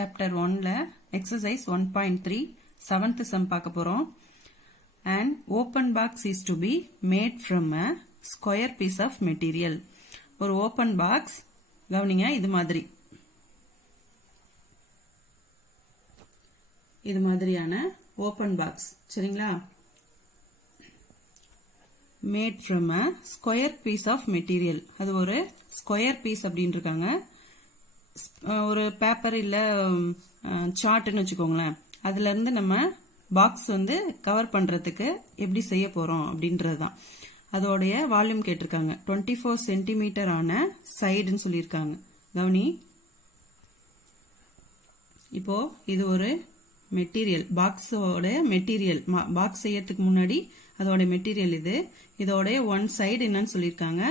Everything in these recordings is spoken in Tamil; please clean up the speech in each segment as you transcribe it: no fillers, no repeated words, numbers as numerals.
Chapter 1 exercise 1.3 7th sum பார்க்க போறோம். An open box is to be made from a square piece of material. ஒரு open box கவனிங்க இது மாதிரியான open box சரிங்களா made from a square piece of material. அது ஒரு square piece அப்படினு இருக்காங்க. ஒரு பேப்பர் இல்ல சார்ட்னு வெச்சுக்கோங்களேன். அதுல இருந்து நம்ம பாக்ஸ் வந்து கவர் பண்றதுக்கு எப்படி செய்ய போறோம் அப்படின்றதுதான். அதோட வால்யூம் கேட்டிருக்காங்க. 24 சென்டிமீட்டர் ஆன சைடுன்னு சொல்லிருக்காங்க. கவனி. இப்போ இது ஒரு மெட்டீரியல், பாக்ஸோட மெட்டீரியல். பாக்ஸ் செய்யறதுக்கு முன்னாடி அதோட மெட்டீரியல் இது. இதோட ஒன் சைடு என்னன்னு சொல்லிருக்காங்க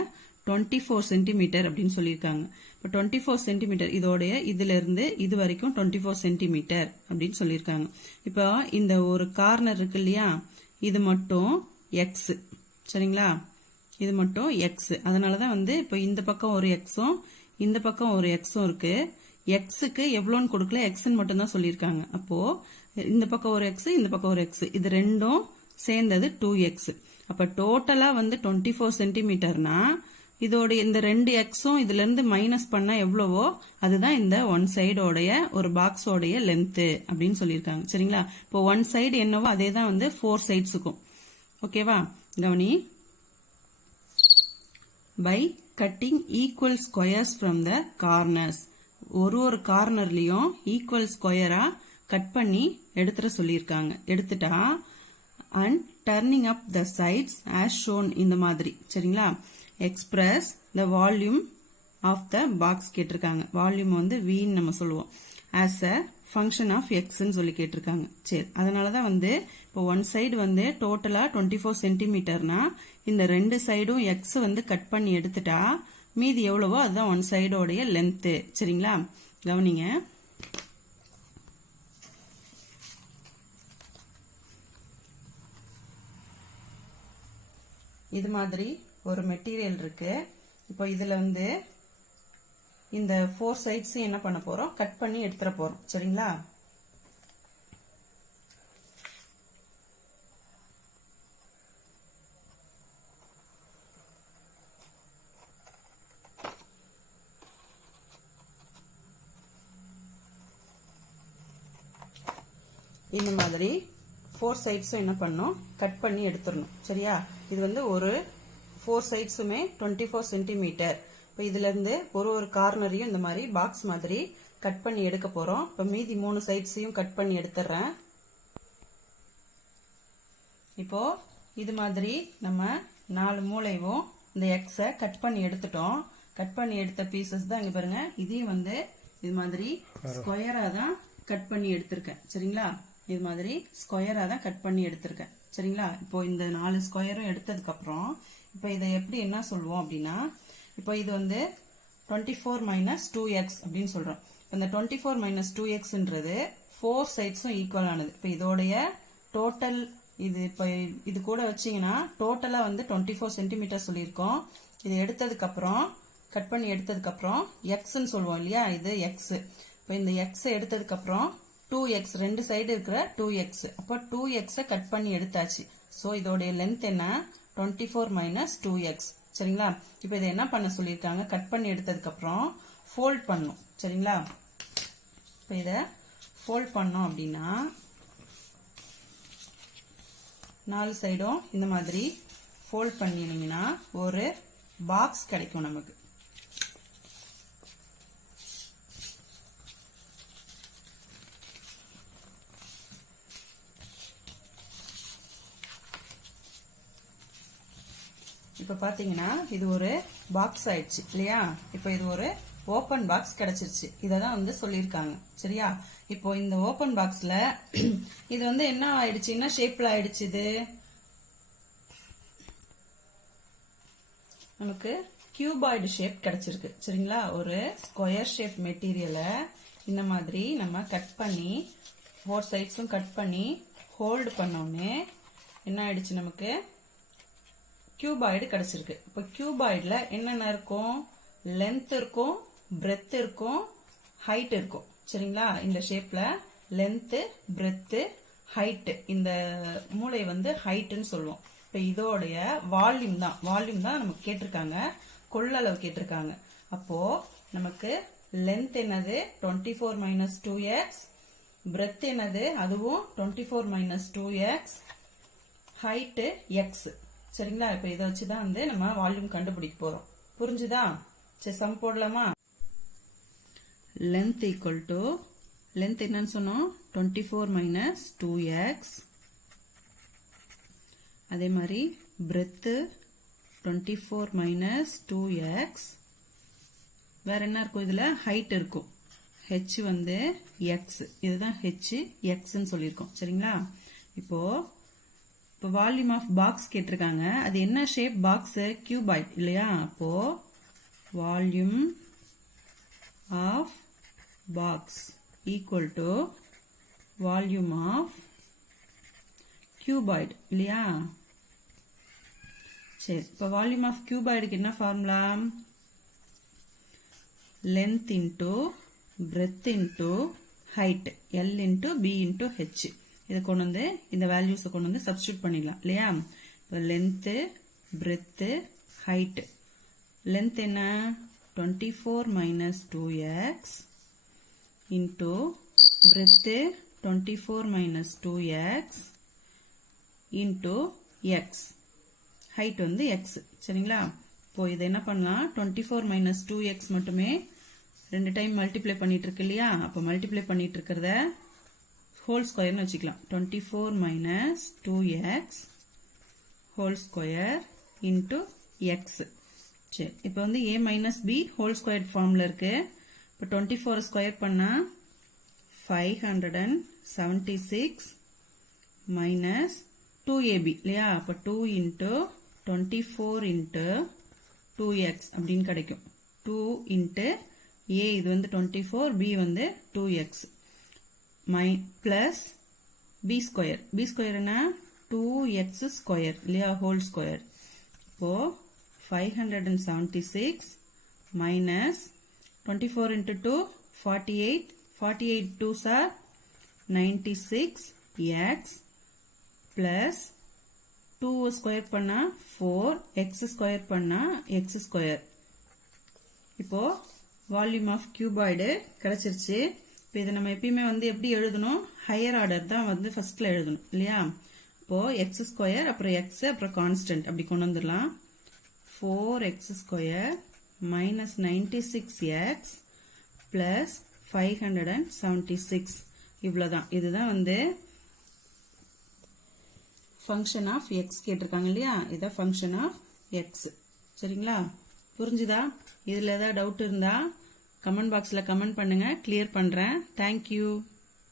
24 சென்டிமீட்டர் அப்படின்னு சொல்லிருக்காங்க. இப்போ 24 சென்டிமீட்டர் இதோட இதுல இருந்து இது வரைக்கும் 24 சென்டிமீட்டர் அப்படின்னு சொல்லிருக்காங்க. இப்போ இந்த ஒரு கார்னர் இருக்கு இல்லையா, இது மட்டும் எக்ஸ் சரிங்களா, இது மட்டும் எக்ஸ். அதனாலதான் வந்து இப்போ இந்த பக்கம் ஒரு எக்ஸும் இந்த பக்கம் ஒரு எக்ஸும் இருக்கு. எக்ஸுக்கு எவ்வளோன்னு கொடுக்கல, எக்ஸ்ன்னு மட்டும் தான் சொல்லியிருக்காங்க. அப்போ இந்த பக்கம் ஒரு எக்ஸ் இந்த பக்கம் ஒரு எக்ஸ், இது ரெண்டும் சேர்ந்தது 2x. அப்ப டோட்டலா வந்து 24 சென்டிமீட்டர்னா இதோட இந்த ரெண்டு எக்ஸும் இதுல இருந்து மைனஸ் பண்ணா எவ்வளவோ அதுதான் இந்த ஒன் சைடோடைய ஒரு பாக்ஸோடைய லென்த் அப்படின்னு சொல்லியிருக்காங்க சரிங்களா. இப்போ ஒன் சைடு என்னவோ அதே தான் வந்து 4 சைட்ஸுக்கும். ஓகேவா, கவனி. By cutting equal squares from the corners. ஒரு கார்னர்லயும் ஈக்குவல் ஸ்கொயரா கட் பண்ணி எடுத்துட சொல்லியிருக்காங்க. எடுத்துட்டா and turning up the sides as shown இந்த மாதிரி சரிங்களா. Express the volume of the box கேட்டிருக்காங்க. வால்யூம் வந்து வின்னு நம்ம சொல்லுவோம். ஆஸ் அ ஃபங்க்ஷன் ஆஃப் எக்ஸ்ன்னு சொல்லி கேட்டிருக்காங்க. சரி, அதனாலதான் வந்து இப்போ ஒன் சைடு வந்து டோட்டலா 24 சென்டிமீட்டர்னா இந்த ரெண்டு சைடும் எக்ஸ் வந்து கட் பண்ணி எடுத்துட்டா மீதி எவ்வளவோ அதுதான் ஒன் சைடோடைய லென்த் சரிங்களா. கவனிங்க. இது மாதிரி ஒரு மெட்டீரியல் இருக்கு. இப்போ இதுல வந்து இந்த 4 சைட்ஸ் என்ன பண்ண போறோம், கட் பண்ணி எடுத்துற போறோம் சரிங்களா. இந்த மாதிரி 4 சைட்ஸும் என்ன பண்ணணும், கட் பண்ணி எடுத்துடணும் சரியா. இது வந்து ஒரு 4 சைட்ஸுமே 24 சென்டிமீட்டர். இப்போ இதுல இருந்து ஒரு கார்னரையும் இந்த மாதிரி பாக்ஸ் மாதிரி கட் பண்ணி எடுக்க போறோம். இப்போ மீதி 3 சைட்ஸையும் கட் பண்ணி எடுத்துறேன். இப்போ இது மாதிரி நம்ம 4 மூலையும் இந்த எக்ஸ கட் பண்ணி எடுத்துட்டோம். கட் பண்ணி எடுத்த பீசஸ் தான் இங்க பாருங்க. இதையும் வந்து இது மாதிரி ஸ்கொயரா தான் கட் பண்ணி எடுத்திருக்கேன் சரிங்களா. இது மாதிரி ஸ்கொயரா தான் கட் பண்ணி எடுத்திருக்கேன் சரிங்களா. இப்போ இந்த 4 ஸ்கொயரும் எடுத்ததுக்கு அப்புறம் இப்போ இதை எப்படி என்ன சொல்லுவோம் அப்படின்னா, இப்போ இது வந்து 24 மைனஸ் 2x அப்படின்னு சொல்றோம். இந்த 24 மைனஸ் 2xன்றது 4 சைட்ஸும் ஈக்குவல் ஆனது. இப்போ இதோடைய டோட்டல் இது இப்போ இது கூட வச்சீங்கன்னா டோட்டலா வந்து 24 சென்டிமீட்டர் சொல்லியிருக்கோம். இது எடுத்ததுக்கு அப்புறம் கட் பண்ணி எடுத்ததுக்கு அப்புறம் எக்ஸ்ன்னு சொல்லுவோம் இல்லையா, இது எக்ஸ். இப்போ இந்த எக்ஸ் எடுத்ததுக்கு அப்புறம் 2x ரெண்டு சைடு இருக்கிற 2x. அப்போ 2x கட் பண்ணி எடுத்தாச்சு. சோ இதோடைய லென்த் என்ன, 24 மைனஸ் 2x சரிங்களா. இப்போ இதை என்ன பண்ண சொல்லியிருக்காங்க, கட் பண்ணி எடுத்ததுக்கு அப்புறம் ஃபோல்ட் பண்ணும் சரிங்களா. இப்போ இதை ஃபோல்ட் பண்ணோம் அப்படின்னா 4 சைடும் இந்த மாதிரி ஃபோல்ட் பண்ணினீங்கன்னா ஒரு பாக்ஸ் கிடைக்கும் நமக்கு. இப்ப பாத்தீங்கன்னா இது ஒரு பாக்ஸ் ஆயிடுச்சு இல்லையா. இப்போ இது ஒரு ஓபன் பாக்ஸ் கிடைச்சிருச்சு. இததான் வந்து சொல்லிருக்காங்க சரியா. இப்போ இந்த ஓபன் பாக்ஸ்ல இது வந்து என்ன ஆயிடுச்சு, என்ன ஷேப்ல ஆயிடுச்சு, இது நமக்கு கியூபாய்டு ஷேப் கிடைச்சிருக்கு சரிங்களா. ஒரு ஸ்கொயர் ஷேப் மெட்டீரியலை இந்த மாதிரி நம்ம கட் பண்ணி 4 சைட்ஸும் கட் பண்ணி ஹோல்டு பண்ணோன்னே என்ன ஆயிடுச்சு, நமக்கு கியூபாய்டு கிடைச்சிருக்கு. இப்போ கியூபாய்டுல என்னென்ன இருக்கும், லென்த் இருக்கும், பிரெத் இருக்கும், ஹைட் இருக்கும் சரிங்களா? இந்த ஷேப்ல லென்த், பிரெத், ஹைட், இந்த மூளை வந்து ஹைட்னு சொல்லுவோம். இப்ப இதோடைய வால்யூம் தான் நமக்கு கேட்டிருக்காங்க, கொள்ளளவு கேட்டிருக்காங்க. அப்போ நமக்கு லென்த் என்னது 24 மைனஸ் 2x, பிரெத் என்னது அதுவும் 24 மைனஸ் 2x, ஹைட் x. சரிங்களா? இப்ப இதை வச்சுதான் வந்து நம்ம வால்யூம் கண்டுபிடிக்க போறோம். புரிஞ்சுதா? சரி, சம் போடலாமா? லென்த் ஈக்குவல் டு, லென்த் என்னன்னு சொன்னோம் 24 மைனஸ் 2x, அதே மாதிரி பிரெத் 24 மைனஸ் 2x, வேற என்ன இருக்கும் இதுல? ஹைட் இருக்கும், h வந்து x, இதுதான் h x ன்னு சொல்லியிருக்கோம். சரிங்களா? இப்போ வால்யூம் ஆஃப் பாக்ஸ் கேட்டிருக்காங்க. அது என்ன ஷேப் பாக்ஸ்? கியூபாய்ட் இல்லையா? அப்போ volume of box equal to volume of cuboid இல்லையா? சரி, இப்போ வால்யூம் ஆஃப் கியூபாய்டுக்கு என்ன formula? length into breadth into height, L into B into H. இதை கொண்டு வந்து இந்த வேல்யூஸ் கொண்டு வந்து சப்ஸ்டிட்யூட் பண்ணிடலாம் இல்லையா? இப்போ length, breadth, height. length என்ன? 24 minus 2x into breadth 24 minus 2x into x. height வந்து x. சரிங்களா? இப்போ இதை என்ன பண்ணலாம்? 24 minus 2x மட்டுமே 2 டைம் மல்டிப்ளை பண்ணிட்டு இருக்கு இல்லையா? அப்போ மல்டிப்ளை பண்ணிட்டு இருக்கிறத ஹோல் ஸ்கொயர்னு வச்சுக்கலாம். 24 minus 2x whole square into x. சரி, இப்போ வந்து a minus b whole square ஃபார்ம்ல இருக்கு. இப்போ 24 ஸ்கொயர் பண்ணா 576 minus 2ab இல்லையா? அப்போ 2 into 24 into 2x அப்படின்னு கிடைக்கும். 2 into a இது வந்து 24, b வந்து 2x plus b square. b square என்ன? 2x ஸ்கொயர் இல்லையா? Whole square. இப்போ 576 minus 24 into 2 48, 48 2s are 96x plus 2 square பண்ணா 4, x ஸ்கொயர் பண்ணா x ஸ்கொயர். இப்போ வால்யூம் ஆஃப் கியூபாய்டு கிடைச்சிருச்சு. இப்போ இதை நம்ம எப்பயுமே வந்து எப்படி எழுதணும்? ஹையர் ஆர்டர் தான் வந்து ஃபர்ஸ்ட்ல எழுதணும் இல்லையா? இப்போ x ஸ்கொயர், அப்புறம் x, அப்புறம் கான்ஸ்டன்ட் அப்படி கொண்டு வந்துடலாம். 4x square minus 96x plus 576. இவ்வளவுதான். இதுதான் வந்து ஃபங்க்ஷன் ஆஃப் எக்ஸ் கேட்டிருக்காங்க இல்லையா? இதான் ஃபங்க்ஷன் ஆஃப் எக்ஸ். சரிங்களா? புரிஞ்சுதா? இதுல ஏதாவது டவுட் இருந்தா கமெண்ட் பாக்ஸ்ல கமெண்ட் பண்ணுங்க, கிளியர் பண்றேன். தேங்க்யூ.